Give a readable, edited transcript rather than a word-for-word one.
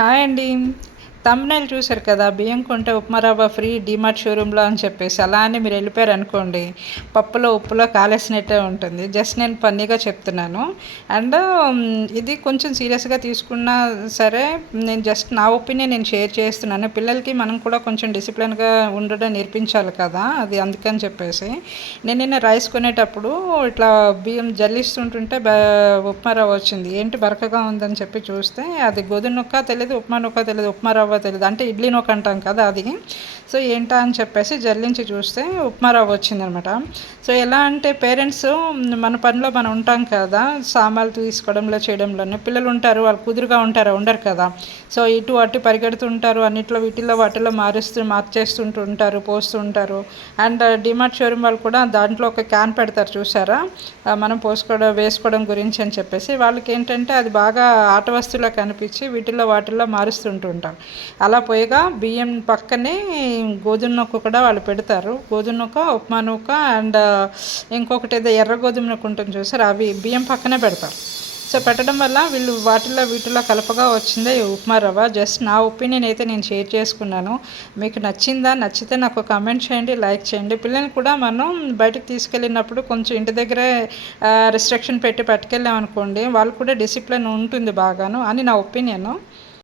Hi అండి. Thumbnail చూసారు కదా! బియ్యం కొంటే ఉప్మా రవ్వ ఫ్రీ డీమార్ట్ షోరూమ్‌లో అని చెప్పేసి. అలా అని మీరు ఎళ్ళిపోయారనుకోండి, పప్పులో, ఉప్పులో కాలేసినట్టే ఉంటుంది. జస్ట్ నేను ఫన్నీగా చెప్తున్నాను. అండ్ ఇది కొంచెం సీరియస్‌గా తీసుకున్నా సరే, నేను జస్ట్ నా ఒపీనియన్ నేను షేర్ చేస్తున్నాను. పిల్లలకి మనం కూడా కొంచెం డిసిప్లిన్‌గా ఉండడం నేర్పించాలి కదా! అది అందుకని చెప్పేసి. నేను నిన్న రైస్ కొనేటప్పుడు ఇట్లా బియ్యం జల్లిస్తుంటుంటే ఉప్మా రవ్వ వచ్చింది. ఏంటి బరకగా ఉందని చెప్పి చూస్తే అది గోధుమ నొక్క తెలీదు, ఉప్మా నొక్క తెలీదు, ఉప్మా రవ్వ తెలీదు. అంటే ఇడ్లీ నొక్క అంటాం కదా అది. సో ఏంటా అని చెప్పేసి జల్లించి చూస్తే ఉప్మా రవ్వ వచ్చిందనమాట. సో ఎలా అంటే పేరెంట్స్ మన పనిలో మనం ఉంటాం కదా, సామాన్లు తీసుకోవడంలో చేయడంలోనే. పిల్లలు ఉంటారు, వాళ్ళు కుదురుగా ఉంటారా, ఉండరు కదా. సో ఇటు అటు పరిగెడుతుంటారు, అన్నిట్లో వీటిల్లో వాటిల్లో మార్చేస్తుంటూ ఉంటారు, పోస్తూ ఉంటారు. అండ్ డిమార్ట్ షోరూమ్ వాళ్ళు కూడా దాంట్లో ఒక క్యాన్ పెడతారు చూసారా, మనం వేసుకోవడం గురించి అని చెప్పేసి. వాళ్ళకి ఏంటంటే అది బాగా ఆట వస్తువులా కనిపించి వీటిల్లో వాటిల్లో మారుస్తుంటూ ఉంటాం. అలా పోయిగా బియ్యం పక్కనే గోధుమ నూక కూడా వాళ్ళు పెడతారు. గోధుమ నూక, ఉప్మా నూక అండ్ ఇంకొకటి ఏదో ఎర్ర గోధుమ నూక ఉంటుంది చూసారు, అవి బియ్యం పక్కనే పెడతారు. సో పెట్టడం వల్ల వీళ్ళు వీటిలో కలపగా వచ్చిందే ఈ ఉప్మా రవ్వ. జస్ట్ నా ఒపీనియన్ అయితే నేను షేర్ చేసుకున్నాను. మీకు నచ్చిందా? నచ్చితే నాకు కామెంట్ చేయండి, లైక్ చేయండి. పిల్లల్ని కూడా మనం బయటకు తీసుకెళ్ళినప్పుడు కొంచెం ఇంటి దగ్గరే రిస్ట్రిక్షన్ పెట్టి పట్టుకెళ్ళామనుకోండి, వాళ్ళు కూడా డిసిప్లిన్ ఉంటుంది బాగాను అని నా ఒపీనియను.